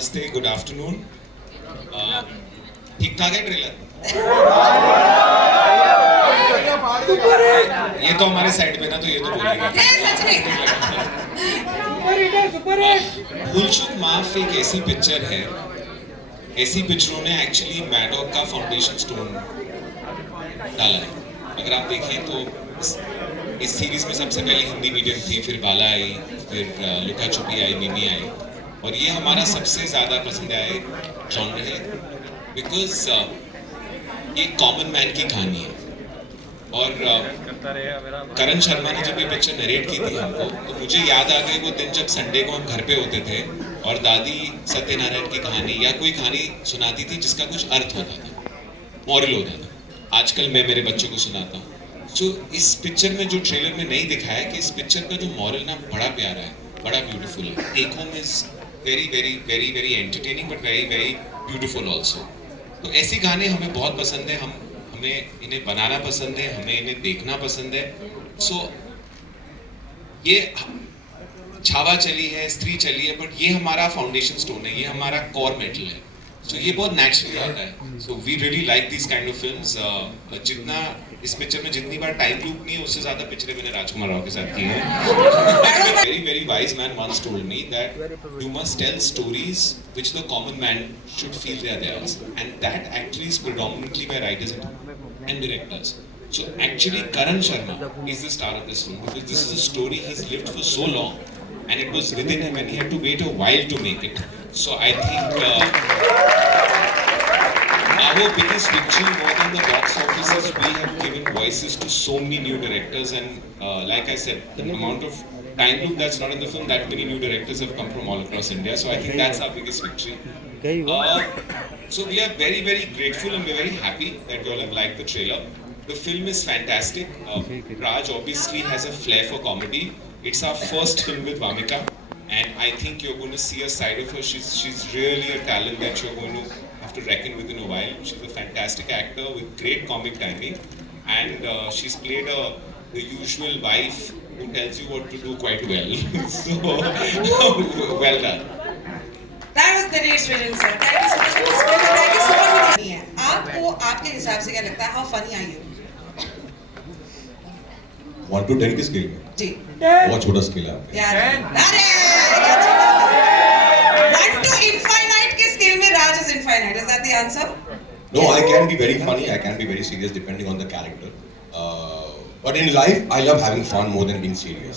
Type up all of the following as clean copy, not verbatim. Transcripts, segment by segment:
नमस्ते, good afternoon. ठीक ठाक है ट्रेलर? ये तो हमारे साइड पे ना, तो ये तो बोलेगा। गुलशुद माफ एक ऐसी पिक्चर है, ऐसी पिक्चरों ने एक्चुअली मैडॉक का फाउंडेशन स्टोन डाला है। अगर आप देखें तो इस सीरीज में सबसे पहले हिंदी मीडियम थी, फिर बाला आई, फिर लुका छुपी आई, मिमी आई, और ये हमारा सबसे ज़्यादा पसंद आए जॉनर है बिकॉज ये कॉमन मैन की कहानी है। और करण शर्मा ने जब ये पिक्चर नरेट की थी हमको, तो मुझे याद आ गई वो दिन जब संडे को हम घर पे होते थे और दादी सत्यनारायण की कहानी या कोई कहानी सुनाती थी जिसका कुछ अर्थ होता था, मॉरल होता था। आजकल मैं मेरे बच्चों को सुनाता हूँ। सो इस पिक्चर में जो ट्रेलर में नहीं दिखाया कि इस पिक्चर का जो मॉरल ना बड़ा प्यारा है, बड़ा ब्यूटीफुल है। Take home is very very very very entertaining but very very beautiful also. तो ऐसी गाने हमें बहुत पसंद है, हमें इन्हें बनाना पसंद है, हमें इन्हें देखना पसंद है। सो ये छावा चली है, स्त्री चली है, बट ये हमारा फाउंडेशन स्टोन है, ये हमारा कोर मेटल है। सो ये बहुत नेचुरली आता है। So we really like this kind of films. जितना इस पिक्चर में जितनी बार टाइम लूप नहीं है, उससे ज्यादा पिक्चरें मैंने राजकुमार राव के साथ की हैं। Very very wise man once told me that you must tell stories which the common man should feel they are theirs, and that actually is predominantly by writers and directors. So actually Karan Sharma is the star of this film because this is a story he's lived for so long and it was within him and he had to wait a while to make it. So I think our biggest victory more than the box office is we have given voices to so many new directors, and like I said, the amount of time loop that's not in the film, that many new directors have come from all across India. So I think that's our biggest victory. So we are very very grateful and we're very happy that you all have liked the trailer. The film is fantastic. Raj obviously has a flair for comedy. It's our first film with Vamika, and I think you're going to see a side of her. She's really a talent that you're going to have to reckon with in a while. She's a fantastic actor with great comic timing, and she's played the usual wife who tells you what to do quite well. So well done. That was Dinesh Vijan sir. Thank you so much. Thank you so much. आपको आपके हिसाब से क्या लगता है? How funny are you? 1 to 10 की scale में? जी। बहुत छोटा स्केल है आपका। यार, अरे 1 to infinite के स्केल में Raj is infinite. Is that the answer? No, I can be very funny. I can be very serious depending on the character. But in life, I love having fun more than being serious.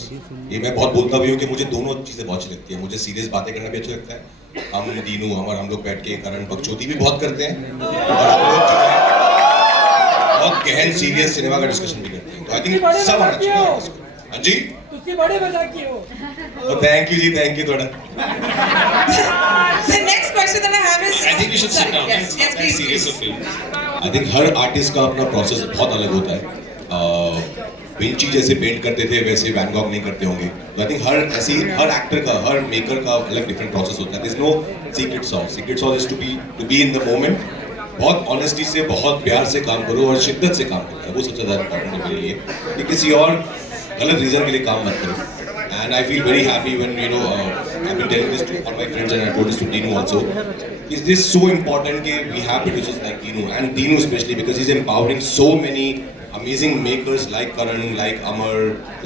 ये मैं बहुत बोलता भी हूँ कि मुझे दोनों चीजें बहुत अच्छी लगती है। मुझे सीरियस बातें करना भी अच्छा लगता है। हम लोग बैठ के करण बकचोदी भी बहुत करते हैं और हम लोग जो है बहुत गहन सीरियस सिनेमा का डिस्कशन भी करते हैं। तो आई थिंक सब आना चाहिए। हाँ जी, तुझे बड़े मजाकी हो। थैंक यू जी, थैंक यू थोड़ा। The next question that I have is. I think you should sit down. Yes, yes, please. Serious of film. I think her artist का अपना प्रोसेस बहुत अलग होता है। विंची जैसे पेंट करते थे वैसे वैन गॉग नहीं करते होंगे। तो आई थिंक हर एक्टर का, हर मेकर का अलग डिफरेंट प्रोसेस होता है। There is no secret sauce. Secret sauce is to be in the moment. बहुत ऑनेस्टी से, बहुत प्यार से काम करो और शिद्दत से काम करो। वो सबसे ज़्यादा इम्पोर्टेंट है मेरे लिए कि किसी और गलत रीज़न के लिए काम मत करो। And I feel very happy when you know I been telling this to all my friends and I told this to Dinu also. Is this so important that we have producers like Dinu, and Dinu especially because he's empowering so many amazing makers like Karan, like Amar,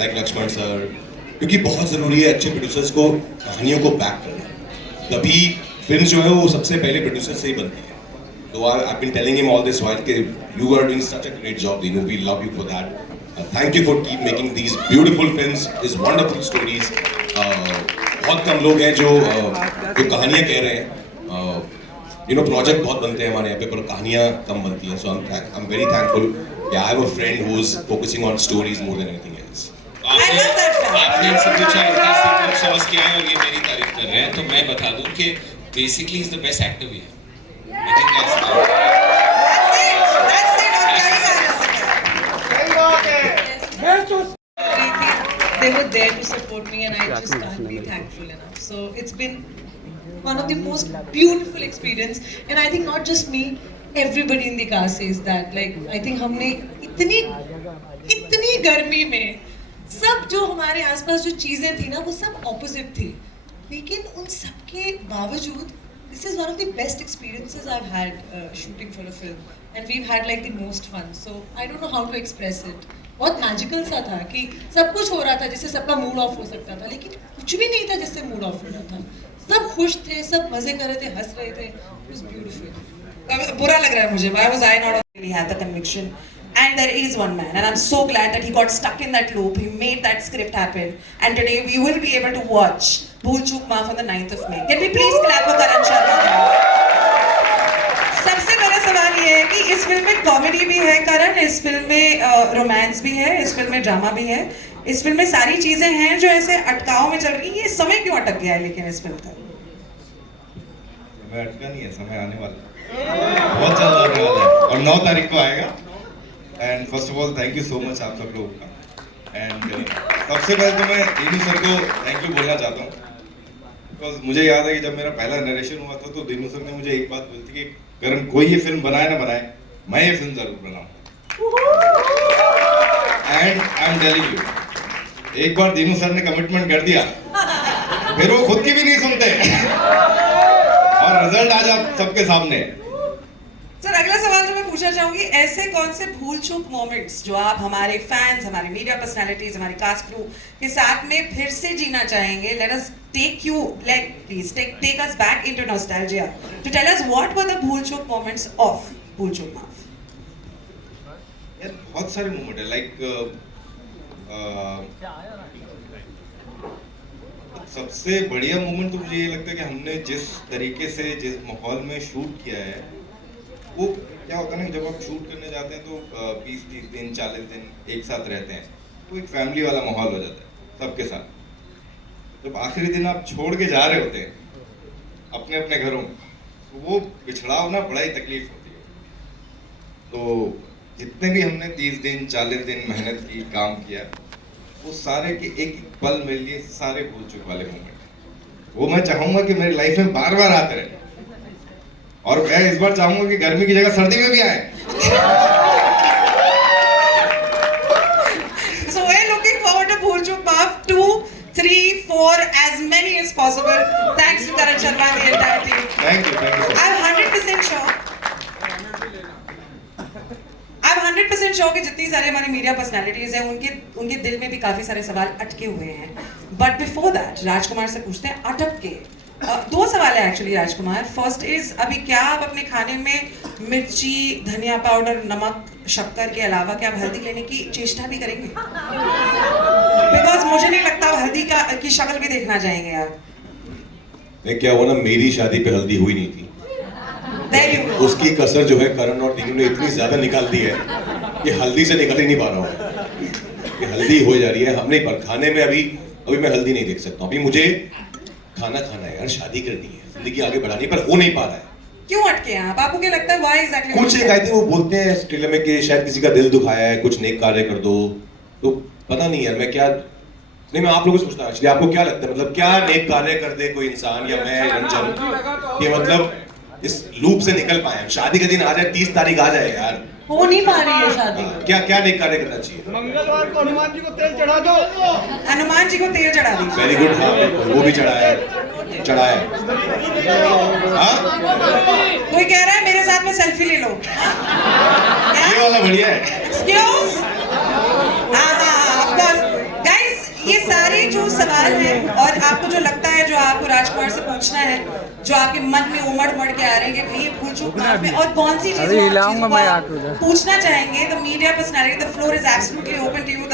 like Lakshman sir. क्योंकि बहुत ज़रूरी है अच्छे producers को कहानियों को back करना। तभी फिल्म जो है वो सबसे पहले प्रोड्यूसर से ही बनती है। So I've been telling him all this while that you are doing such a great job, Dinu. We love you for that. Thank you for keep making these beautiful films, these wonderful stories. बहुत कम लोग हैं जो कहानियाँ कह रहे हैं। Project बहुत बनते हैं हमारे यहाँ पे पर कहानियाँ कम बनती हैं। So I'm very thankful. Yeah, I have a friend who's focusing on stories more than anything else. I love that fact. आपने इनसे पूछा इनका सीक्रेट सॉस क्या है और ये मेरी तारीफ कर रहे हैं, तो मैं बता दूं कि basically is the best actor we have. I think that's That's it. और क्या ही मैं तो They were there to support me, and I just can't be thankful enough. So it's been one of the most beautiful experience, and I think not just me, everybody in the cast says that. Like I think हमने इतनी गर्मी में सब जो हमारे आसपास जो चीजें थी ना वो सब ऑपोजिट थी, लेकिन उन सब के बावजूद this is one of the best experiences I've had shooting for a film, and we've had like the most fun. So I don't know how to express it. बहुत मैजिकल सा था कि सब कुछ हो रहा था जिससे सबका मूड ऑफ हो सकता था, लेकिन कुछ भी नहीं था जिससे मूड ऑफ हो रहा था. सब खुश थे, सब मजे कर रहे थे, हंस रहे थे. It was beautiful. बुरा लग रहा है मुझे. Why was I not really had the conviction? And there is one man, and I'm so glad that he got stuck in that loop. He made that script happen, and today we will be able to watch Bhool Chook Maaf on the 9th of May. Can we please clap for Karan Sharma? सबसे पहला सवाल ये है कि इस film में comedy भी है करण, इस फिल्म में रोमांस भी है, इस फिल्म में ड्रामा भी है, इस फिल्म में सारी चीजें हैं जो ऐसे अटकाव में चल रही हैं. ये समय क्यों अटक गया है लेकिन इस फिल्म का? समय अटका नहीं है, समय आने वाला है, बहुत जल्द आने वाला है और 9 तारीख को आएगा. And first of all thank you so much आप सब लोगों का. एंड सबसे पहले तो मैं दीनू सर को थैंक यू बोलना चाहता हूँ, बिकॉज मुझे याद है कि जब मेरा पहला नरेशन हुआ था तो दीनू सर ने मुझे एक बात बोली थी कि करण कोई ये फिल्म बनाए ना बनाए, मैं ये फिल्म जरूर बनाऊंगा. And I am telling you, एक बार दीनू सर ने कमिटमेंट कर दिया फिर वो खुद की भी नहीं सुनते और रिजल्ट आज आप सबके सामने. सर अगला सवाल जो मैं पूछना चाहूंगी, ऐसे कौन से भूल चूक मोमेंट्स जो आप हमारे फैंस, हमारे मीडिया पर्सनालिटीज, हमारे कास्ट क्रू के साथ में फिर से जीना चाहेंगे? Let us take you, like please take us back into nostalgia to tell us what were the Bhool Chuk moments of भूल चूक माफ. यार बहुत सारे मोमेंट है, लाइक सबसे बढ़िया मोमेंट तो मुझे ये लगता है कि हमने जिस तरीके से जिस माहौल में शूट किया है, वो क्या होता है ना, जब आप शूट करने जाते हैं तो 20-30 दिन 40 दिन एक साथ रहते हैं तो एक फैमिली वाला माहौल हो जाता है सबके साथ. जब आखिरी दिन आप छोड़ के जा रहे होते हैं अपने अपने घरों में, तो वो बिछड़ाव ना बड़ा ही तकलीफ होती है. तो जितने भी हमने 30 दिन 40 दिन मेहनत की, काम किया, वो सारे के एक पल मेरे लिए सारे भूल चूक वाले मोमेंट, वो मैं चाहूंगा कि मेरी लाइफ में बार बार आते रहे. और मैं इस बार चाहूंगा कि गर्मी की जगह सर्दी में भी आए. So we're looking forward to Bhool Chook Maaf 2, 3, 4, as many as possible. Thanks to Karan Sharma and the entire team. Thank you so much. I'm 100% sure. I'm 100% sure कि जितनी सारे हमारी मीडिया पर्सनालिटीज हैं उनके दिल में भी काफी सारे सवाल अटके हुए हैं. बट बिफोर दैट राजकुमार से पूछते हैं अटक के. 2 सवाल है एक्चुअली राजकुमार. फर्स्ट इज, अभी क्या आप अपने खाने में मिर्ची, धनिया पाउडर, नमक, शक्कर के अलावा क्या आप हल्दी लेने की चेष्टा भी करेंगे? बिकॉज मुझे नहीं लगता आप हल्दी की शक्ल भी देखना चाहेंगे आप. नहीं, क्या हुआ ना, मेरी शादी पे हल्दी हुई नहीं थी. There you go. उसकी कसर जो है करण और दीनू ने इतनी ज्यादा निकाल दी है कि हल्दी से निकल ही नहीं पा रहा हूँ कि हल्दी हो जा रही है. हम नहीं, पर खाने में अभी मैं हल्दी नहीं देख सकता. अभी मुझे खाना है यार, शादी करनी है, जिंदगी आगे बढ़ानी है, पर हो नहीं पा रहा है. क्यों अटके हैं आप? आपको क्या लगता है व्हाई एग्जैक्टली? कुछ एक आए थे, वो बोलते हैं ट्रेलर में कि शायद किसी का दिल दुखाया है, कुछ नेक कार्य कर दो. तो पता नहीं यार, मैं क्या, नहीं मैं आप लोगों से पूछता हूँ एक्चुअली, आपको क्या लगता है, मतलब क्या नेक कार्य कर दे कोई इंसान या मैं रंजन, ये मतलब इस लूप से निकल पाए? शादी का दिन आ जाए, 30 तारीख आ जाए यार, हो नहीं पा रही है शादी. क्या नेक कार्य करना चाहिए? मंगलवार को हनुमान जी को तेल चढ़ा दो. हनुमान जी को तेल चढ़ा दीजिए. Very good. हाँ वो भी चढ़ाया है. हाँ कोई कह रहा है मेरे साथ में सेल्फी ले लो. ये वाला बढ़िया है. एक्सक्यूज. ऑफ कोर्स गाइस, ये सारे जो सवाल हैं और आपको जो लगता है, जो आपको राजकुमार से पूछना है, जो आपके मन में उमड़ के आ रहे हैं कि भाई भूल चूक माफ में और कौन सी चीज़ पूछना चाहेंगे, the media personality, the floor is absolutely open to you.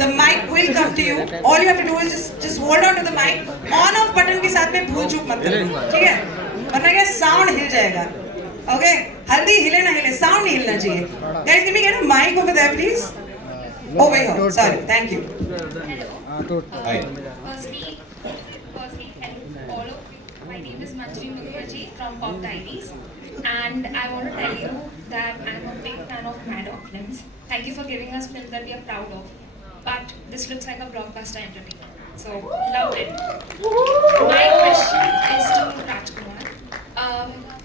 The mic will come to you. All you have to do is just hold on to the mic. On off button के साथ में भूल चूक मत करो, ठीक है? वरना क्या साउंड हिल जाएगा. ओके, हल्दी हिले ना हिले, साउंड नहीं हिलना चाहिए. Guys can we get a mic over there please? Over here, sorry, thank you. Hi. Firstly, hello all of you. My name is Manjari Mukherjee from Pop Diaries, and I want to tell you that I'm a big fan of Maddox films. Thank you for giving us films that we are proud of. But this looks like a blockbuster entertainment, so loved it. My question is to Rajkumar.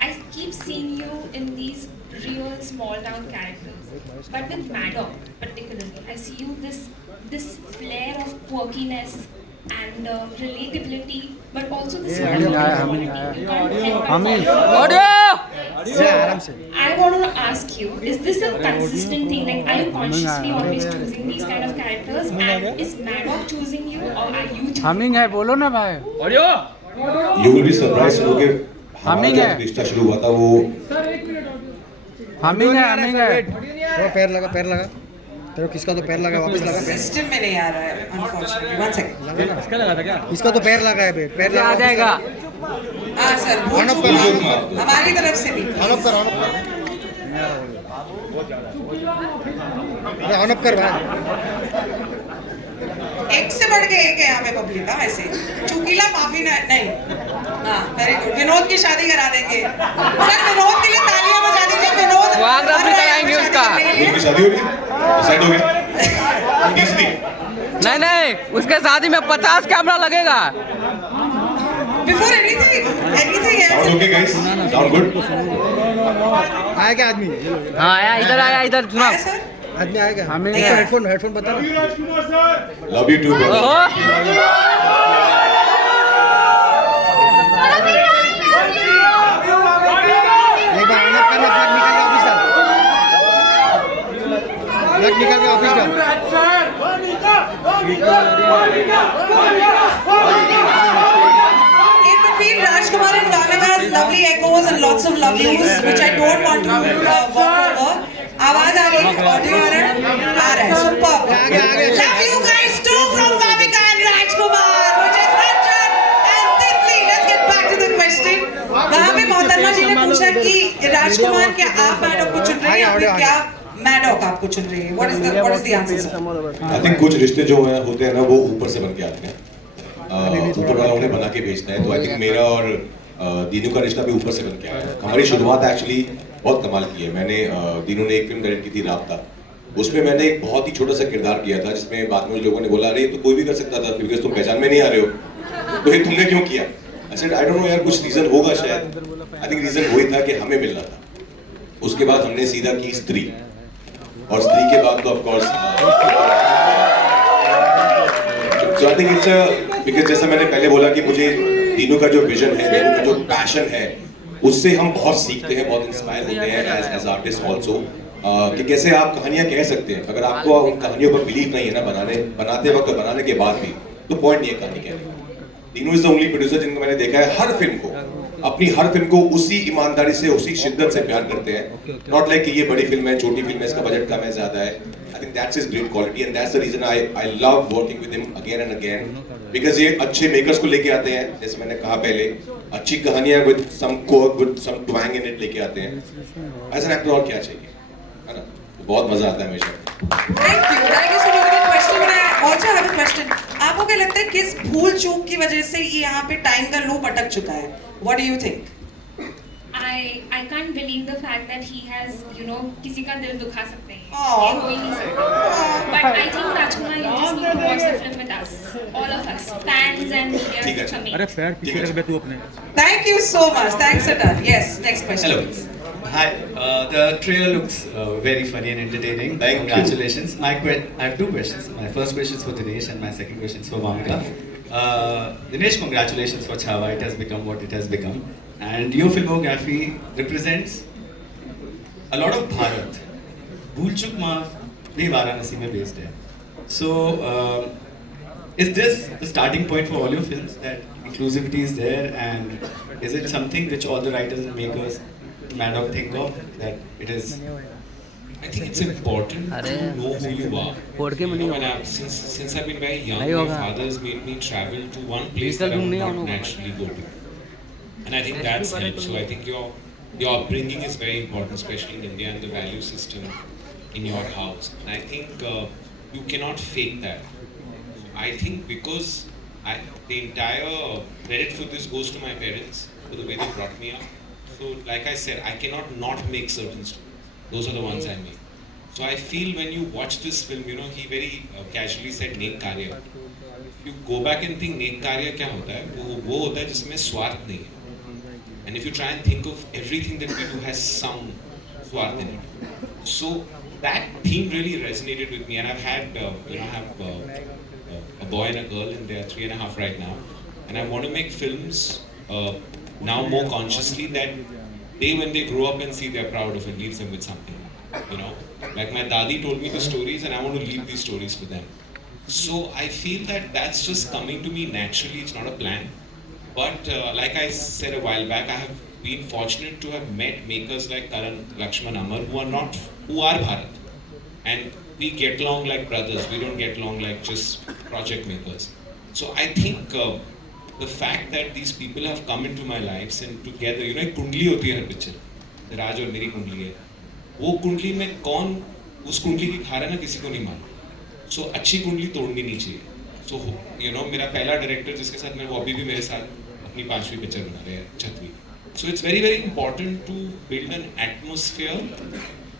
I keep seeing you in these real small town characters, but with Maddox particularly, I see you this flair of quirkiness, and relatability, but also the Humming security. आया, humming आया. You can't help but Humming. follow. Audio आराम से. I want to ask you, is this a consistent thing? Like, are you consciously always choosing these kind of characters? And is Maddox choosing you, or are you choosing? Humming है, बोलो ना भाई. You will be surprise कि हमारा Humming जब है. रिश्ता शुरू हुआ था वो हमिंग है, हमिंग है. तो पैर लगा तेरे किसका तो पैर लगा वापस लगा सिस्टम में नहीं आ रहा है अनफॉर्चुनेटली। One second. इसका लगा था क्या इसका तो पैर लगा है बे पैर लगा आ जाएगा. हाँ सर, ऑन ऑफ भूल करो, चूक हमारी तरफ से भी। ऑन ऑफ कर ऑन ऑफ कर भाई। एक से बढ़ के एक है यहाँ पे पब्लिक का वैसे। चुकीला माफी नहीं। हाँ, वेरी गुड। विनोद की शादी करा देंगे। सर विनोद के लिए तालियां बजा दीजिए। विनोद वांग रफी कराएंगे उसका. उनकी शादी हो गई डिसाइड हो गया तीसरी नहीं, उसके शादी में 50 कैमरा लगेगा. Before anything sound okay guys sound good आया क्या आदमी हाँ आया, इधर सुना. सर आदमी आया क्या हमें हेडफोन बता ना लव यू टू ब्रदर एक बार ऑन ऑफ करना प्लग निकाल के ऑफिस का In between, Rajkumar and Vanaga's lovely echoes and lots of love yous, which I don't want to walk over. आवाज आ रही है, ऑडियो आ रहा है, superb. Love you guys too from Vamika and Rajkumar, which is Ranjan and Titli. Let's get back to the question. वहाँ पे मोहतरमा जी ने पूछा कि राजकुमार क्या आप मैडम को चुन रहे हैं या फिर क्या मैडॉक आपको चुन रही है? What is the answer, sir? I think कुछ रिश्ते जो हैं होते हैं ना वो ऊपर से बन के आते हैं ऊपर वाला उन्हें बना के भेजता है तो आई थिंक मेरा और दीनू का रिश्ता भी ऊपर से बन के आया है हमारी शुरुआत एक्चुअली बहुत कमाल की है मैंने दीनू ने एक फिल्म डायरेक्ट की थी राब्ता उसमें मैंने एक बहुत ही छोटा सा किरदार किया था जिसमें बाद में लोगों ने बोला अरे तो कोई भी कर सकता था बिकॉज तुम पहचान में नहीं आ रहे हो तो ये तुमने क्यों किया आई डोंट नो यार कुछ रीजन होगा शायद आई थिंक रीजन वही था कि हमें मिलना था उसके बाद हमने सीधा की स्त्री और स्त्री के बाद तो of course so I think it's because जैसा मैंने पहले बोला कि मुझे दीनू का जो विजन है दीनू का जो पैशन है उससे हम बहुत सीखते हैं बहुत इंस्पायर होते हैं एज आर्टिस्ट ऑल्सो कि कैसे आप कहानियां कह सकते हैं अगर आपको उन कहानियों पर बिलीव नहीं है ना बनाते वक्त और बनाने के बाद भी तो पॉइंट नहीं है कहानी कहने Dinu is the only producer जिनको मैंने देखा है हर फिल्म को अपनी हर फिल्म को उसी ईमानदारी से उसी शिद्दत से प्यार करते हैं नॉट लाइक कि ये बड़ी फिल्म है छोटी फिल्म है इसका बजट कम है ज्यादा है I think that's his great quality and that's the reason I love working with him again and again because ये अच्छे मेकर्स को लेके आते हैं जैसे मैंने कहा पहले अच्छी कहानियां with some core with some twang in it लेके आते हैं एज एन एक्टर और क्या चाहिए है ना बहुत मजा आता है हमेशा Thank you so much for the question. I also have a question. आपको क्या लगता है किस भूल चूक की वजह से ये यहाँ पे टाइम का लूप अटक चुका है? What do you think? I can't believe the fact that he has, किसी का दिल दुखा सकते हैं. Aww. ये हो ही नहीं सकता. But I think Rajkumar, you just need to watch the film with us, all of us, fans and ठीक है. media. अरे पैर पीछे कर बे तू अपने Thank you so much. Thanks a ton. Yes, next question. Hello. please. Hi. The trailer looks very funny and entertaining. Thank you. Congratulations. I have two questions. My first question is for Dinesh and my second question is for Vamika. Dinesh, congratulations for Chhaava. It has become what it has become. And your filmography represents a lot of Bharat. Bhool Chuk Maaf bhi Varanasi mein based hai. So, is this the starting point for all your films that inclusivity is there, and is it something which all the writers and makers Maddock think of that it is? I think it's important to know who you are. Since I've been very young, my father has made me travel to one place that I would not naturally go to. And I think that's helped. So I think your upbringing is very important, especially in India and the value system in your house. And I think you cannot fake that. I think because the entire credit for this goes to my parents, for the way they brought me up. So like I said, I cannot not make certain stories. Those are the ones I make. So I feel when you watch this film, he very casually said Nek Karya. If you go back and think Nek Karya क्या होता है, वो होता है जिसमें स्वार्थ नहीं है. And if you try and think of everything that we do has some स्वार्थ in it. So that theme really resonated with me, and I've had, I have a boy and a girl, and they are 3.5 right now. And I want to make films now more consciously that they, when they grow up and see, they're proud of it, leaves them with something. You know, like my dadi told me the stories, and I want to leave these stories for them. So I feel that that's just coming to me naturally. It's not a plan. But like I said a while back, I have been fortunate to have met makers like Karan, Lakshman, Amar, who are Bharat, and we get along like brothers. We don't get along like just project makers. So I think the fact that these people have come into my lives and together, you know, एक कुंडली होती है हर picture, राज और मेरी कुंडली है, वो कुंडली में कौन उस कुंडली की खा रहा है ना, किसी को नहीं मालूम. So अच्छी कुंडली तोड़नी नहीं चाहिए. So you know, मेरा पहला डायरेक्टर जिसके साथ मैं, वो अभी भी मेरे साथ अपनी 5वीं पिक्चर बना रहे हैं, 6वीं. So it's very very important to build an atmosphere.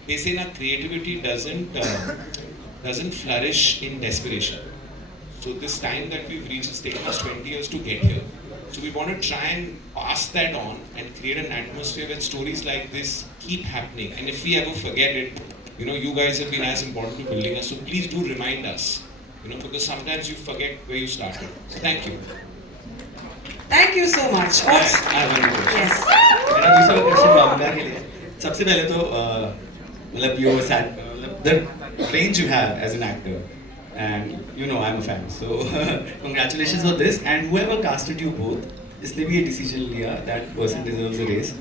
They say na, creativity doesn't flourish in desperation. So this time that we've reached has taken us 20 years to get here. So we want to try and pass that on and create an atmosphere where stories like this keep happening. And if we ever forget it, you know, you guys have been as important to building us. So please do remind us, you know, because sometimes you forget where you started. So thank you. Thank you so much. I have one question. Yes. मेरा दूसरा question Wamiqa के लिए. सबसे पहले तो मतलब you the range you have as an actor, and you know I'm a fan, so congratulations for this. And whoever casted you both, इसने भी ये decision लिया that person deserves a raise.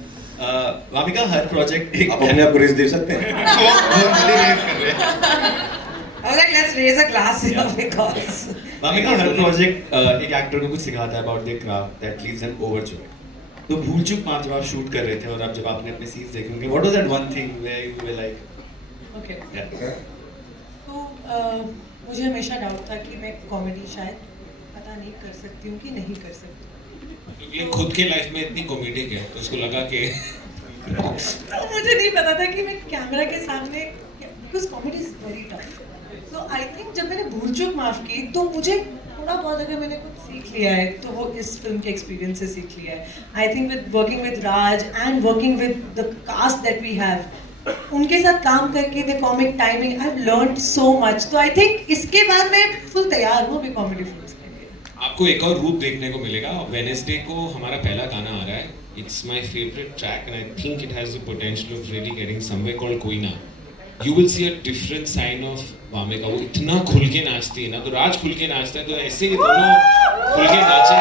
Wamiqa her project एक आप अपने आप को race दे सकते हैं. वो मुझे raise कर रहे हैं. I was like, let's raise a glass here because. Wamiqa her project एक actor को कुछ सिखाता है about their craft that leaves them overjoyed. तो भूल चूक माफ जब आप शूट कर रहे थे और अब जब आपने अपने scenes देखे होंगे, what was that one thing where you were like, Okay. yeah. तो मुझे हमेशा डाउट था कि मैं कॉमेडी शायद पता नहीं कर सकती हूँ कि नहीं कर सकती. ये खुद के लाइफ में इतनी कॉमेडिक है, तो उसको लगा कि तो मुझे नहीं पता था कि मैं कैमरा के सामने, because comedy is very tough. तो आई थिंक जब मैंने भूल चूक माफ की, तो मुझे थोड़ा बहुत अगर मैंने कुछ सीख लिया है तो वो इस फिल्म के एक्सपीरियंस से सीख लिया है. I think with working with Raj and working with the cast that we have, उनके साथ काम करके the comic timing, I have learned so much. तो आई थिंक इसके बाद मैं फुल तैयार हूँ अभी कॉमेडी फिल्म्स के लिए. आपको एक और रूप देखने को मिलेगा. वेडनेसडे को हमारा पहला गाना आ रहा है. It's my favourite track and I think it has the potential of really getting somewhere called Koyna. You will see a different sign of Wamiqa. वो इतना खुल के नाचती है ना, तो राज खुल के नाचता है, तो ऐसे ही दोनों खुल के नाचे.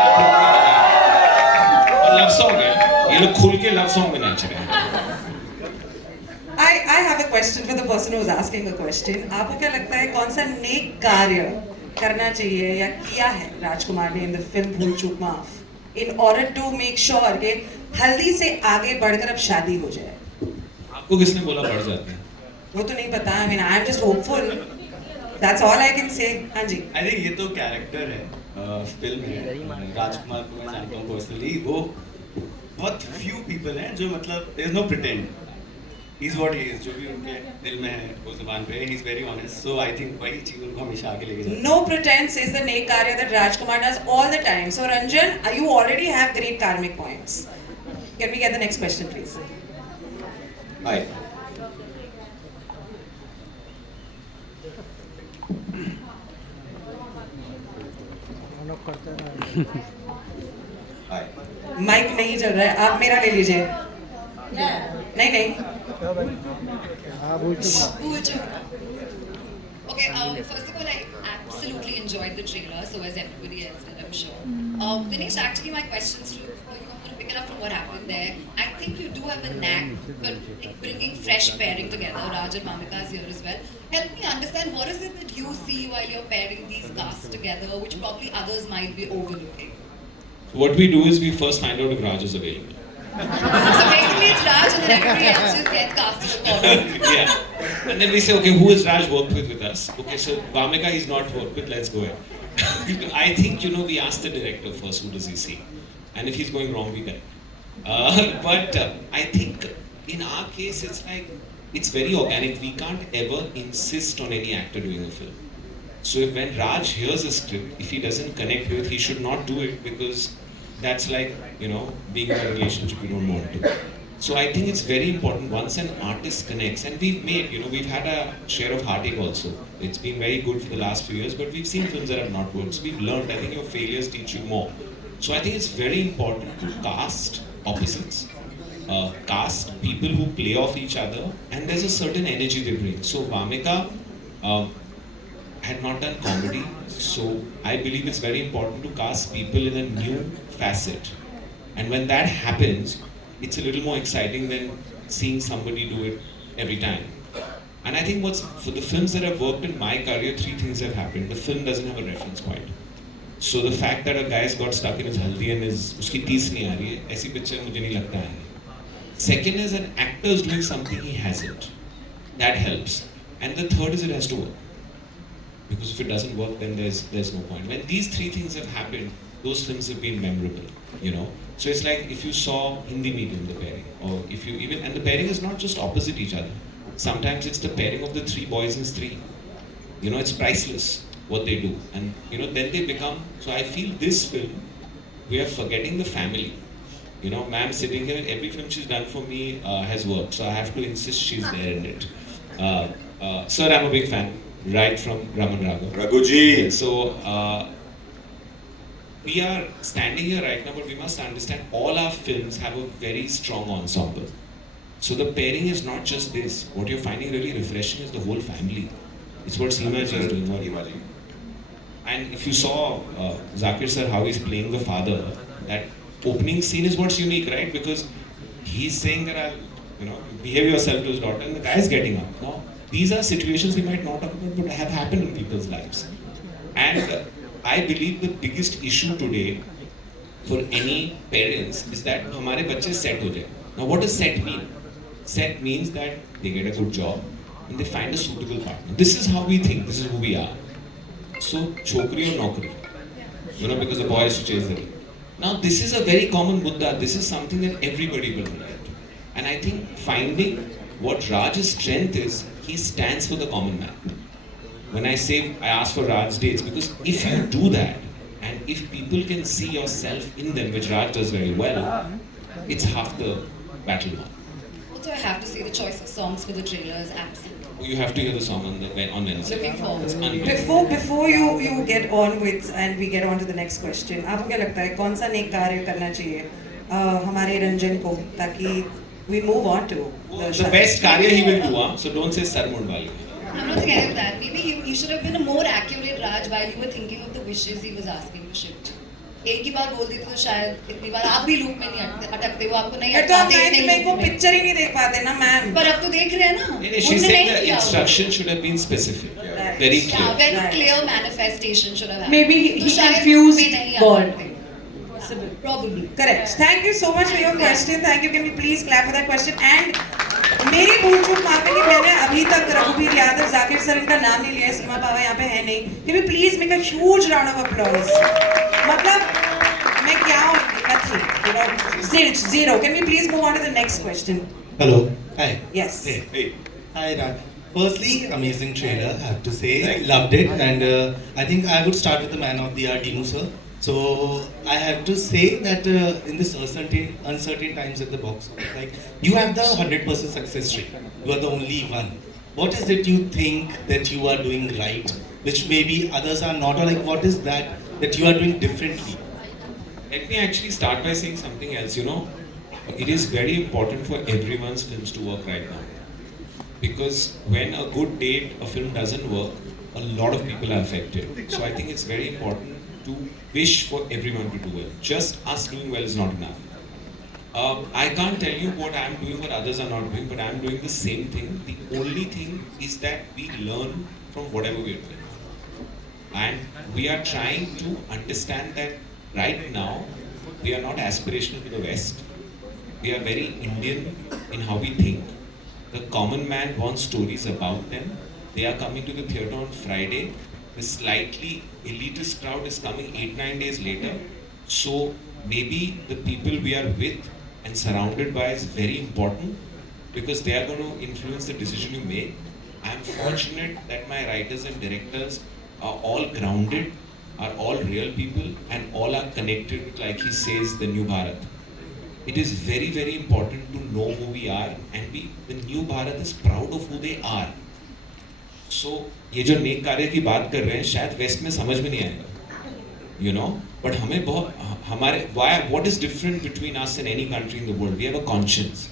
और लव सॉन्ग है, ये लोग खुल के लव सॉन्ग में नाच रहे हैं. I have a question for the person who is asking the question. आपको क्या लगता है कौन सा नेक कार्य करना चाहिए या किया है राजकुमार ने in the film भूल चूक माफ in order to make sure कि हल्दी से आगे बढ़कर अब शादी हो जाए? आपको किसने बोला बढ़ जाते हैं? वो तो नहीं पता. I mean, I am just hopeful. That's all I can say. हाँ जी. I think ये तो कैरेक्टर है, फिल्म है. राजकुमार को मैं जानता हूँ पर्सनली. वो बहुत few people हैं जो मतलब there is no pretend. He's what he is. जो भी उनके दिल में है वो जुबान पे है. He's very honest. So I think वही चीज़ उनको हमेशा आगे लेके जाती है. No pretense is the नेक कार्य that Rajkumar does all the time. So Ranjan, you already have great karmic points. Can we get the next question, please? Hi. Hi. Mic नहीं चल रहा है, आप मेरा ले लीजिए. नहीं नहीं. हाँ भूल चूक. Okay, first of all, I absolutely enjoyed the trailer, so as everybody else did, I'm sure. Dinesh, actually, my questions to you, I'm going to pick it up from what happened there. I think you do have a knack for bringing fresh pairing together. Raj and Mamika is here as well. Help me understand, what is it that you see while you're pairing these casts together, which probably others might be overlooking? What we do is we first find out if Raj is available. So basically, it's Raj and then everybody else just gets casted accordingly. Yeah. And then we say, okay, who has Raj worked with us? Okay, so Vamika he's not worked with, let's go ahead. I think, you know, we ask the director first, who does he see? And if he's going wrong, we get But I think in our case, it's like, it's very organic. We can't ever insist on any actor doing a film. So if when Raj hears a script, if he doesn't connect with, he should not do it, because that's like, you know, being in a relationship you don't want to. So I think it's very important once an artist connects, and we've had a share of heartache also. It's been very good for the last few years, but we've seen films that have not worked. So we've learned. I think your failures teach you more. So I think it's very important to cast opposites, cast people who play off each other, and there's a certain energy they bring. So Vamika had not done comedy, so I believe it's very important to cast people in a new facet. And when that happens, it's a little more exciting than seeing somebody do it every time. And I think for the films that have worked in my career, 3 things have happened. The film doesn't have a reference point. So the fact that a guy's got stuck in his haldi and uski tees nahi aa rahi hai, aisi picture mujhe nahi lagta hai. Second is an actor is doing something he hasn't. That helps. And the third is it has to work. Because if it doesn't work, then there's no point. When these 3 things have happened, those films have been memorable, you know. So it's like if you saw Hindi medium, the pairing, or if you even, and the pairing is not just opposite each other. Sometimes it's the pairing of the 3 boys in Stree. You know, it's priceless what they do. And, you know, then they become, so I feel this film, we are forgetting the family. You know, ma'am sitting here, every film she's done for me has worked. So I have to insist she's there in it. Sir, I'm a big fan, right from Raman Raghav. Raghuji. So, we are standing here right now, but we must understand all our films have a very strong ensemble. So the pairing is not just this. What you're finding really refreshing is the whole family. It's what Seema ji is doing. And if you saw Zakir sir, how he's playing the father, that opening scene is what's unique, right? Because he's saying that behave yourself to his daughter, and the guy's getting up. Now, these are situations we might not talk about, but have happened in people's lives. And I believe the biggest issue today for any parents is that हमारे बच्चे set हो जाए. Now what does set mean? Set means that they get a good job and they find a suitable partner. This is how we think, this is who we are. So chokri or nokri, you know, because the boy has to chase the girl. Now this is a very common Buddha, this is something that everybody will relate. And I think finding what Raj's strength is, he stands for the common man. When I say I ask for Raj dates, because if you do that, and if people can see yourself in them, which Raj does very well, it's half the battle won. Also, I have to say the choice of songs for the trailer is absolute. You have to hear the song on Wednesday. Looking forward. It's unbelievable. Before you get on with and we get on to the next question, आपको क्या लगता है कौन सा नेक कार्य करना चाहिए हमारे रंजन को ताकि we move on to the best कार्य he will do, so don't say Sar Mundwali. I'm not saying any of that. Maybe you should have been a more accurate Raj while you were thinking of the wishes he was asking to shift. एक ही बार बोल देते तो शायद इतनी बार आप भी loop में नहीं अटकते वो आपको नहीं तो मैं वो पिक्चर ही नहीं देख पाते ना मैम पर अब तो देख रहे हैं ना She said the instruction should have been specific, very clear. Yeah, very clear manifestation should have happened. Maybe he confused God. Probably. Correct. Thank you so much for your question. Thank you. Can we please clap for that question? And मेरी भूल चूक माफ है कि मैंने अभी तक Raghubir Yadav Zakir sir इनका नाम नहीं लिया सीमा पावा यहाँ पे है नहीं Can we please make a huge round of applause? मतलब मैं क्या हूँ nothing, you know, zilch, zero. Can we please move on to the next question? Hello. Hi. Yes. Hey. Hi, Raj. Firstly, amazing trailer, I have to say. Loved it. And I think I would start with the man of the hour, Dinu sir. So I have to say that in this uncertain times at the box office, like you have the 100% success rate. You are the only one. What is it you think that you are doing right, which maybe others are not, or like what is that you are doing differently? Let me actually start by saying something else. You know, it is very important for everyone's films to work right now. Because when a good date, a film doesn't work, a lot of people are affected. So I think it's very important to wish for everyone to do well. Just us doing well is not enough. I can't tell you what I'm doing, what others are not doing, but I'm doing the same thing. The only thing is that we learn from whatever we're doing. And we are trying to understand that right now, we are not aspirational to the West. We are very Indian in how we think. The common man wants stories about them. They are coming to the theatre on Friday. The slightly elitist crowd is coming 8-9 days later. So maybe the people we are with and surrounded by is very important because they are going to influence the decision you make. I am fortunate that my writers and directors are all grounded, are all real people, and all are connected with, like he says, the new Bharat. It is very, very important to know who we are, and the new Bharat is proud of who they are. So ये जो नेक कार्य की बात कर रहे हैं शायद waste में समझ में नहीं आएगा, you know, but हमें बहुत हमारे what is different between us and any country in the world? We have a conscience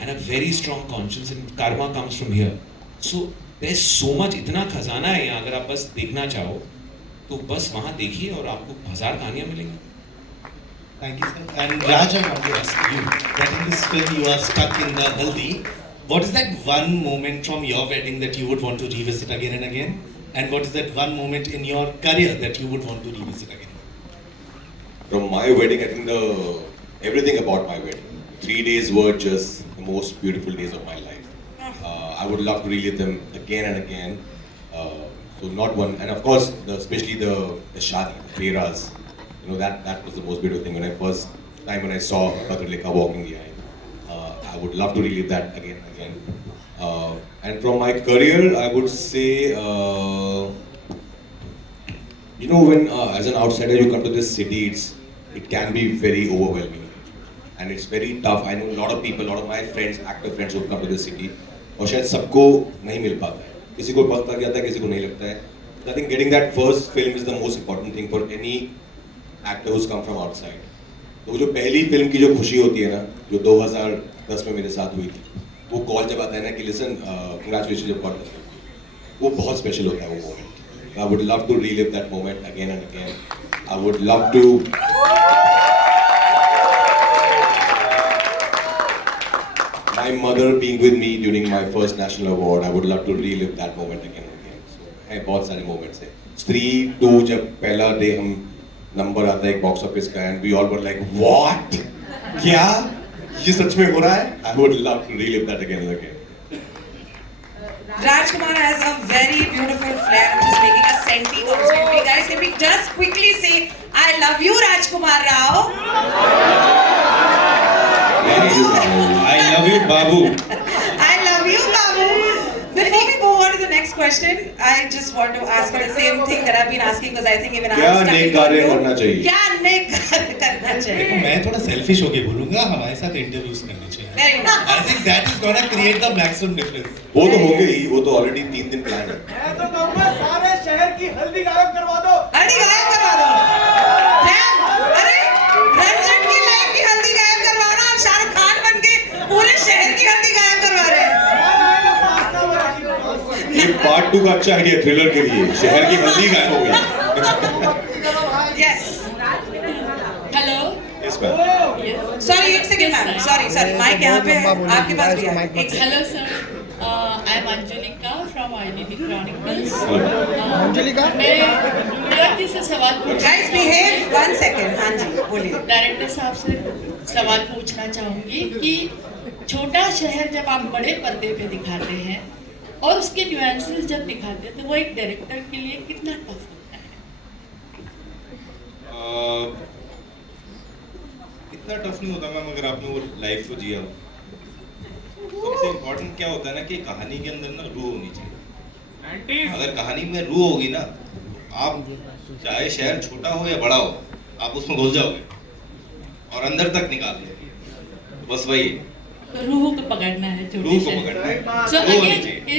and a very strong conscience, and karma comes from here. So there's so much, इतना खजाना है यहाँ, अगर आप बस देखना चाहो तो बस वहाँ देखिए और आपको 1000 कहानियाँ मिलेंगी. Thank you, sir. And Raj, I want to ask you that in this film you are stuck in the haldi. What is that one moment from your wedding that you would want to revisit again and again? And what is that one moment in your career that you would want to revisit again? From my wedding, I think everything about my wedding. 3 days were just the most beautiful days of my life. I would love to relive them again and again. So not one, and of course, especially the shadi, the fairas. You know, that was the most beautiful thing when I saw Bhadralekha walking the aisle. I would love to relive that again and again. And from my career, I would say, you know, when as an outsider you come to this city, it can be very overwhelming, and it's very tough. I know a lot of people, a lot of my friends, actor friends, who come to this city, और शायद सबको नहीं मिल पाता है. किसी को वक्त लग जाता है, किसी को नहीं लगता है. I think getting that first film is the most important thing for any actor who's come from outside. तो जो पहली फिल्म की जो खुशी होती है ना, जो 2010 में मेरे साथ हुई थी, वो कॉल जब आता है ना कि लिसन कंग्रेचुलेशन जब कॉल करते हैं, वो बहुत स्पेशल होता है वो moment. I would love to relive that moment again and again. I would love to my mother being with me during my first national award. I would love to relive that moment again and again. So है बहुत सारे moments हैं. Stree 2 जब पहला day हम number आता है एक बॉक्स ऑफिस का, and we all were like, what? क्या? ये सच में हो रहा है? I would love to relive that again and again. Rajkumar has a very beautiful flair, which is making us senti constantly. Guys, can we just quickly say, I love you, Rajkumar Rao? I love you, Babu. I love you, Babu. Before we move on to the next question, I just want to ask for the same thing that I've been asking, because I think even क्या I'm नेक कार्य करना चाहिए? क्या नेक कार्य करना चाहिए? देखो, मैं थोड़ा सेल्फिश होके बोलूंगा, हमारे साथ इंटरव्यूज करने चाहिए. Very nice. I think that is gonna create the maximum difference. वो तो होंगे ही, वो तो ऑलरेडी 3 दिन प्लान है. मैं तो कहूँगा सारे शहर की हल्दी गायब करवा दो. हल्दी गायब करवा दो. अरे रंजन की लाइफ की हल्दी गायब करवाना और शाहरुख खान बन के पूरे शहर की हल्दी गायब करवा रहे हैं. ये पार्ट 2 का अच्छा आइडिया थ्रिलर के लिए. शहर की हल्दी गायब हो गई. Yes. Hello. Yes, ma'am. Sorry, एक सेकंड मैम. Sorry. माइक यहाँ पे है. आपके पास भी है. Hello, sir. I am Anjalika from IDB Chronicles. Anjalika? मैं नुपुर जी से सवाल Guys, behave 1 second. हाँ जी, बोलिए. डायरेक्टर साहब से सवाल पूछना चाहूंगी कि छोटा शहर जब आप बड़े पर्दे पे दिखाते हैं और उसके न्यूएंसेस जब दिखाते हैं, तो वो एक डायरेक्टर के लिए कितना टफ होता है? इतना टफ नहीं होता मैम, अगर आपने वो लाइफ को जिया हो. सबसे इम्पोर्टेंट क्या होता है ना कि कहानी के अंदर ना रूह होनी चाहिए. अगर कहानी में रूह होगी ना, आप चाहे शहर छोटा हो या बड़ा हो, आप उसमें घुस जाओगे और अंदर तक निकाल दोगे. तो बस वही तो रूह को पकड़ना है, रूह को पकड़ना है. So रूह होनी again, चाहिए.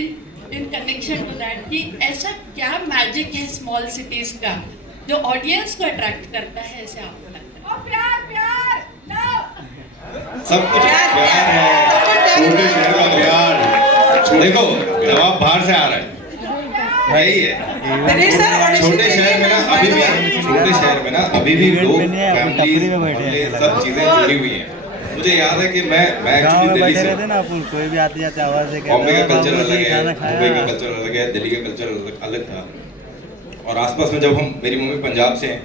in connection to that, कि ऐसा क्या मैजिक है स्मॉल सिटीज का जो ऑडियंस को अट्रैक्ट करता है, ऐसे आपको लगता है? सब कुछ प्यार है. छोटे शहर का प्यार. देखो, जवाब बाहर से आ रहा है. यही है. दिनेश सर, audition छोटे के शहर में ना लिए अभी भी मैं छोटे शहर में ना अभी भी लोग फैमिलीज मोहल्ले सब चीजें जुड़ी हुई हैं. मुझे याद है कि मैं एक्चुअली दिल्ली से रहते ना अपन, कोई भी आते जाते आवाज से बॉम्बे का कल्चर अलग है, मुंबई का कल्चर अलग है, दिल्ली का कल्चर अलग था. और आसपास में जब हम, मेरी मम्मी पंजाब से हैं,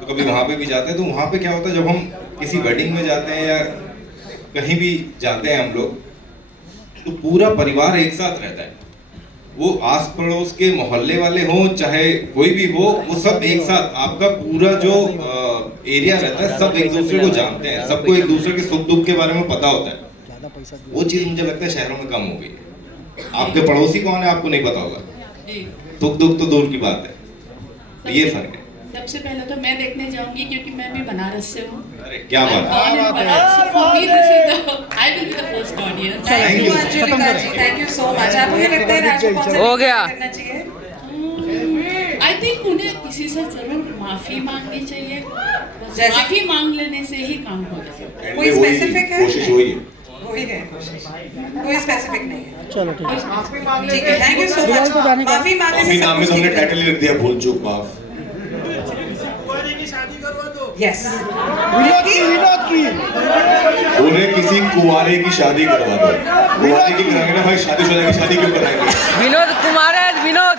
तो कभी वहाँ पे भी जाते हैं, तो वहाँ पे क्या होता है जब हम किसी वेडिंग में जाते हैं या कहीं भी जाते हैं हम लोग, तो पूरा परिवार एक साथ रहता है. वो आस पड़ोस के मोहल्ले वाले हों चाहे कोई भी हो, वो सब एक साथ, आपका पूरा जो एरिया रहता है, सब एक दूसरे को जानते हैं, सबको एक दूसरे के सुख दुख के बारे में पता होता है. वो चीज मुझे लगता है शहरों में कम हो गई. आपके पड़ोसी कौन है आपको नहीं पता होगा, सुख दुख तो दूर की बात है. तो ये फर्क है. सबसे पहले तो मैं देखने जाऊंगी क्योंकि मैं भी बनारस से हूँ. अरे क्या बात है. I thank you Anjulika ji, thank you so much. आपको क्या लगता है राजगोपाल सर हो गया। करना चाहिए? आई थिंक उन्हें किसी से जरूर माफी मांगनी चाहिए। जैसे- माफी मांग लेने से ही काम हो जाएगा। कोई स्पेसिफिक है? कोशिश वही है। वही है कोशिश, कोई स्पेसिफिक नहीं है। चलो ठीक है। ठीक है, थैंक यू सो मच। माफी मांगने काफी से नाम में सब तो हमने कुछ टाइटल ही रख दिया, भूल चूक माफ। यस। बोले किसी कुंवारे की शादी करवा दो। कुंवारे की कराएंगे ना भाई, शादीशुदा की शादी क्यों कराएंगे? विनोद कुमार है, Vinod.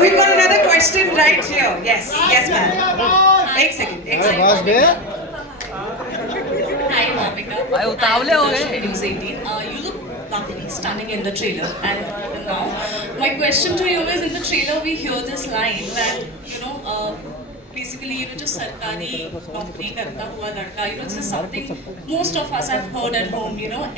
We've got another question right here. Yes, yes, ma'am. एक सेकंड, एक सेकंड। बस बे Hi, Mamika. भाई उतावले हो गए। News 18. You look lovely, stunning in the trailer. And now, my question to you is: in the trailer, we hear this line that basically जो सरकारी नौकरी करता हुआ लड़का, this is something most of us have heard at home.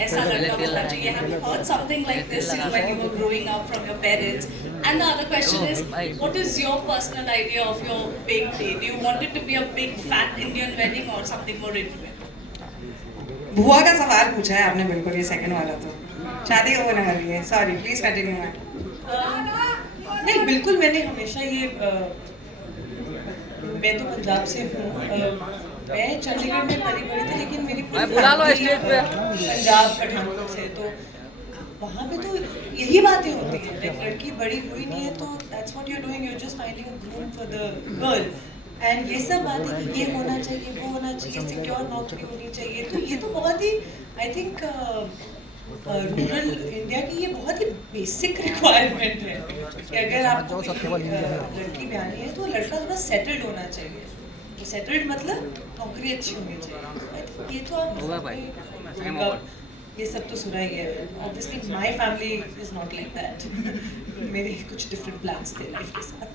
ऐसा लड़का होना चाहिए. Have you heard something like this? When you were growing up from your parents. And the other question is, what is your personal idea of your big day? Do you want it to be a big fat Indian wedding or something more intimate? बुआ का सवाल पूछा है आपने, बिल्कुल ये second वाला तो शादी कब होने वाली है? Sorry, please continue. नहीं, बिल्कुल मैंने हमेशा ये मैं तो पंजाब से हूँ, मैं चंडीगढ़ में पली बड़ी थी, लेकिन मेरी पूरी बुला लो family, स्टेज पे। पंजाब पठानकोट से, तो वहाँ पे तो यही बातें होती हैं। लाइक लड़की बड़ी हुई नहीं है तो that's what you are doing, you are just finding a groom for the girl. And ये सब बातें कि ये होना चाहिए, वो होना चाहिए, सिक्योर नौकरी होनी चाहिए, तो ये तो बहुत ही आई थिंक रूरल इंडिया की ये बहुत ही बेसिक रिक्वायरमेंट है कि अगर आपको लड़की ब्यानी है तो लड़का थोड़ा सेटल्ड होना चाहिए। तो सेटल्ड मतलब नौकरी अच्छी होनी चाहिए। ये तो आप ये सब तो सुना ही है। Obviously my family is not like that. मेरे कुछ डिफरेंट प्लान्स थे लाइफ के साथ।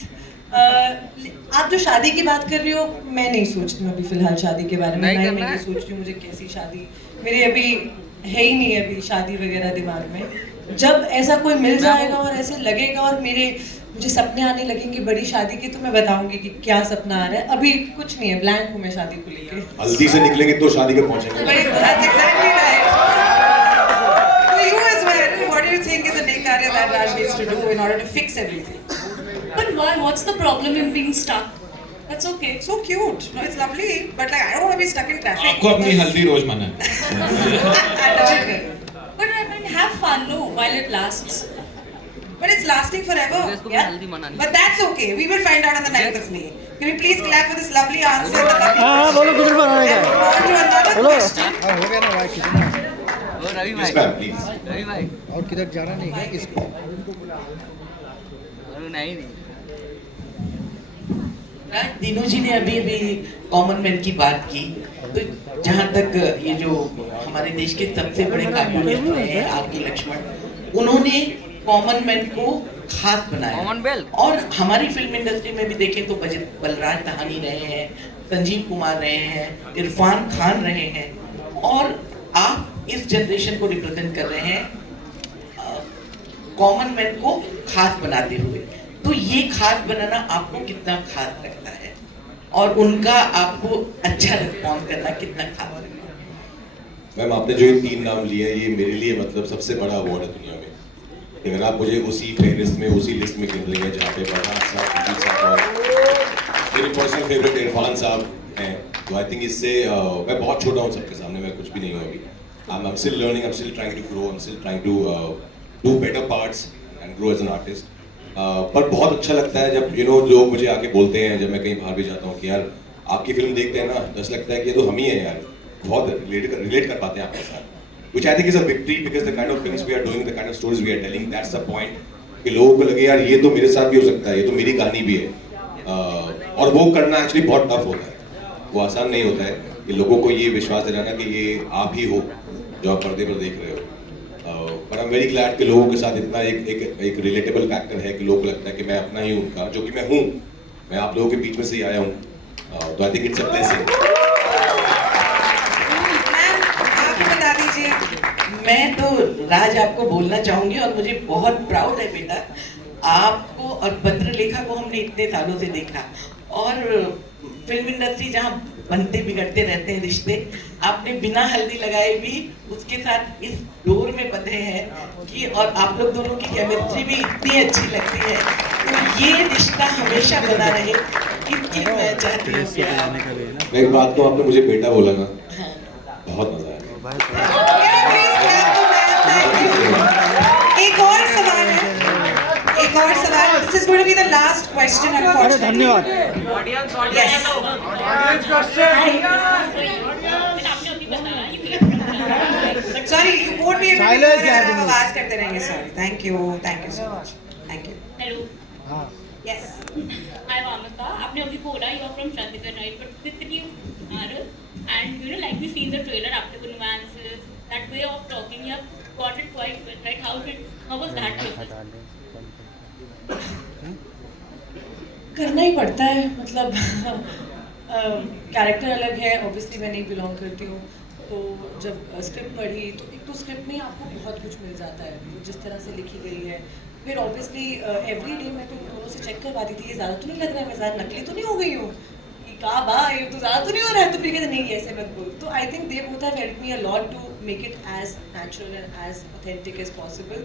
आप जो शादी की बात कर रही हो, मैं नहीं सोचती हूँ अभी फिलहाल शादी के बारे में। मैं नहीं सोच रही हूँ मुझे कैसी शादी, मेरे अभी है ही नहीं अभी शादी वगैरह दिमाग में। जब ऐसा कोई मिल जाएगा और ऐसे लगेगा और मुझे सपने आने लगेंगे बड़ी शादी के, तो मैं बताऊंगी कि क्या सपना आ रहा है। अभी कुछ नहीं है, ब्लैंक हूँ मैं शादी को लेके। हल्दी से निकलेंगे तो शादी के पहुंचेंगे। That's exactly right. So you as well, what do you think is the next area that Raj needs to do in order to fix everything? But why? What's the problem in being stuck? That's okay. So cute. No, it's lovely, but like I don't want to be stuck in traffic. आपको अपनी हल्दी रोज मनाना है। But I mean, have fun, no, while it lasts. But it's lasting forever. Yeah? But that's okay. We will find out on the 9th of May. Can we please clap for this lovely answer? The lovely हाँ बोलो किधर बनाने का And move on to another बोलो। question. हाँ हो गया ना भाई, कितना रवि Yes, भाई, ma'am, please. रवि भाई, और किधर जाना नहीं है किसको? नहीं दीनू जी ने अभी कॉमन मैन की बात की, तो जहाँ तक ये जो हमारे देश के सबसे बड़े कार्टूनिस्ट हैं आर.के. लक्ष्मण, उन्होंने कॉमन मैन को खास बनाया। Common bell. और हमारी फिल्म इंडस्ट्री में भी देखें तो बलराज तहानी रहे हैं, संजीव कुमार रहे हैं, इरफान खान रहे हैं, और आप इस जनरेशन को रिप्रेजेंट कर रहे हैं कॉमन मैन को खास बनाते हुए। तो ये खास बनाना आपको कितना खास लगता है और उनका आपको अच्छा रिस्पॉन्स करना कितना खास लगता है? मैम, आपने जो ये 3 नाम लिए हैं, ये मेरे लिए मतलब सबसे बड़ा अवार्ड है दुनिया में। अगर आप मुझे उसी फहरिस्त में, उसी लिस्ट में गिन रही हैं जहाँ पे बलराज साहब, संजीव साहब और मेरे पर्सनल फेवरेट इरफान साहब हैं, तो आई थिंक इससे मैं बहुत छोटा हूँ सबके सामने, मैं कुछ भी नहीं हूँ अभी। I'm still learning, I'm still trying to grow, I'm still trying to do better parts and grow as an artist. पर बहुत अच्छा लगता है जब लोग मुझे आके बोलते हैं, जब मैं कहीं बाहर भी जाता हूँ कि यार आपकी फिल्म देखते हैं ना, बस लगता है कि ये तो हम ही हैं यार, बहुत रिलेट कर पाते हैं आपके साथ, which I think is a victory because the kind of films we are doing, the kind of stories we are telling, that's the point कि लोगों को लगे यार ये तो मेरे साथ भी हो सकता है, ये तो मेरी कहानी भी है। और वो करना एक्चुअली बहुत टफ होता है, वो आसान नहीं होता है कि लोगों को ये विश्वास दिलाना कि ये आप ही हो जो आप पर्दे पर देख रहे हो। पर आई एम वेरी ग्लैड कि लोगों के साथ इतना एक रिलेटेबल फैक्टर है कि लोगों को लगता है कि मैं अपना ही हूँ उनका, जो कि मैं हूँ, मैं आप लोगों के बीच में से ही आया हूँ, तो I think it's a blessing. Ma'am, आप ही बता दीजिए। मैं तो राज आपको बोलना चाहूंगी और मुझे बहुत प्राउड है बेटा, आपको और पत्रलेखा को हमने इतने सालों से देखा और फिल्म इंडस्ट्री जहाँ बनते बिगड़ते रहते हैं रिश्ते, आपने बिना हल्दी लगाए भी उसके साथ इस डोर में बंधे हैं कि, और आप लोग दोनों की केमिस्ट्री भी इतनी अच्छी लगती है, तो ये रिश्ता हमेशा बना रहे, इसकी मैं चाहती हूँ प्यार। मैं एक बात तो आपने मुझे बेटा बोला ना, बहुत मजा आया। एक और सवाल है, एक और सवाल। This is going to be the last question, unfortunately. धन्यवाद। Yes. Sorry, you won't be able to Silence, hear, यार, आप आवाज करते रहेंगे। Sorry. Thank you so much. Thank you. Hello. Yes. Hi Vamika. आपने अभी बोला you are from Chandigarh, right? But Titri are, and you know, like we see the trailer, आपके को nuances, that way of talking, you have got it quite well, right? How was that process? करना ही पड़ता है, मतलब character अलग है, obviously मैं नहीं बिलोंग करती हूँ, तो जब स्क्रिप्ट पढ़ी तो एक तो स्क्रिप्ट में आपको बहुत कुछ मिल जाता है, वो जिस तरह से लिखी गई है। फिर ऑब्वियसली एवरी डे मैं तो दोनों से चेक करवाती थी, ये ज़्यादा तो नहीं लग रहा है, मैं ज़्यादा नकली तो नहीं हो गई हूँ, कि कहा बा ये तो ज़्यादा तो नहीं हो रहा है, तो फिर कहते नहीं ऐसे मत बोल। तो I think they both have helped me a lot to make it as natural and as authentic as possible.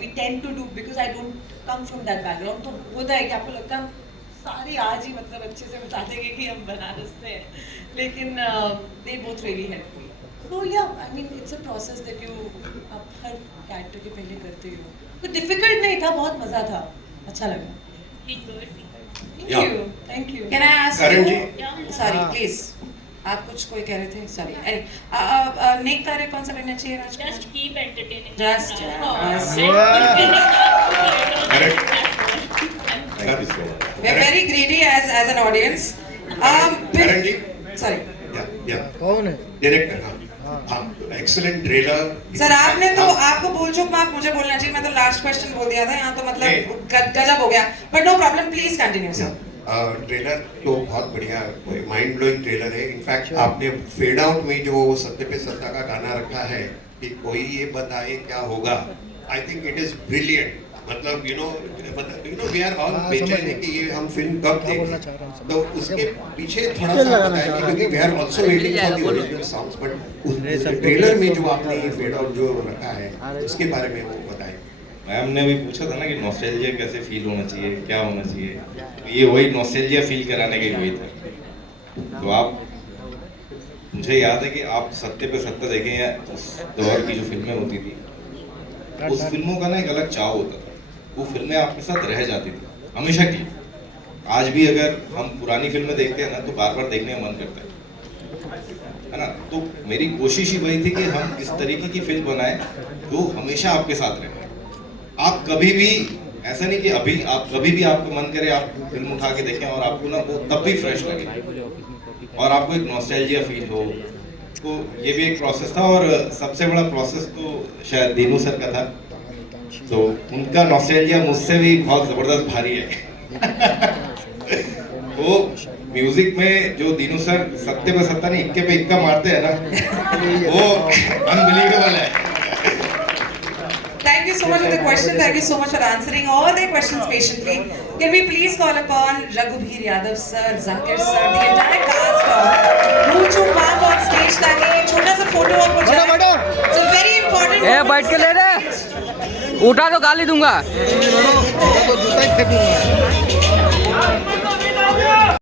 We tend to do, because I don't come from that background, तो होता है कि आपको लगता है सारे आज ही मतलब अच्छे से बता देंगे कि हम बनारस से हैं, लेकिन they both really help me. तो या I mean it's a process that you आप हर कैरेक्टर के पहले करते हो, तो डिफिकल्ट नहीं था, बहुत मज़ा था, अच्छा लगा। Thank you. Can I ask Karan you? जी। Sorry, please. आप कुछ कोई कह रहे थे? Sorry. अरे नेक तारे कौन सा बनना चाहिए राजकुमार? Just keep entertaining. Just. We're very greedy as an audience. Karan ji. Sorry. कौन है? डायरेक्टर। हाँ, एक्सीलेंट ट्रेलर। सर आपने तो आपको बोल चुप माफ मुझे बोलना चाहिए, मैं तो लास्ट क्वेश्चन बोल दिया था, यहाँ तो मतलब गजब हो गया, but no problem, please continue sir. Trailer तो बहुत बढ़िया, माइंड ब्लोइंग ट्रेलर है। इनफैक्ट आपने फेड आउट में जो सत्य पे सत्ता का गाना रखा है कि कोई ये बताए क्या होगा, I think it is brilliant. मतलब you know we are all बेचैन है कि ये हम फिल्म कब देखें, तो उसके पीछे थोड़ा सा बताएंगे, क्योंकि we are also waiting for the original songs, but उस ट्रेलर में जो आपने ये फेड आउट जो रखा है उसके बारे में वो बताएं। मैम ने अभी पूछा था ना कि नॉस्टैल्जिया कैसे फील होना चाहिए, क्या होना चाहिए, तो ये वही नॉस्टैल्जिया फील कराने के लिए था। तो आप, मुझे याद है कि आप सत्य पे सत्ता देखें या उस दौर की जो फिल्में होती थी, उस फिल्मों का ना एक अलग चाव होता था, वो फिल्में आपके साथ रह जाती थी हमेशा की। आज भी अगर हम पुरानी फिल्में देखते हैं ना तो बार बार देखने का मन करता है ना। तो मेरी कोशिश ही वही थी कि हम इस तरीके की फिल्म बनाएं जो हमेशा आपके साथ रहे। आप कभी भी ऐसा नहीं कि अभी आप कभी भी आपको मन करे आप फिल्म उठा के देखें और आपको ना वो तब भी फ्रेश लगे और आपको एक नॉस्टैल्जिया फील हो। तो ये भी एक प्रोसेस था, और सबसे बड़ा प्रोसेस तो शायद दीनू सर का था, तो उनका नॉस्टैल्जिया मुझसे भी बहुत जबरदस्त भारी है। वो म्यूजिक में जो दीनू सर सत्ते पे सत्ता नहीं इक्के पे इक्का मारते हैं ना, वो अनबिलीवेबल है। Thank you so much for the question. Thank you so much for answering all the questions patiently. Can we please call upon Raghubir Yadav sir, Zakir sir, the entire cast of Ruchu Mom on stage ताकि एक छोटा सा photo आप हो जाए। So very important. ए बैठ के ले रहे, उठा तो गाली दूंगा। जूता ही फेंकूंगा।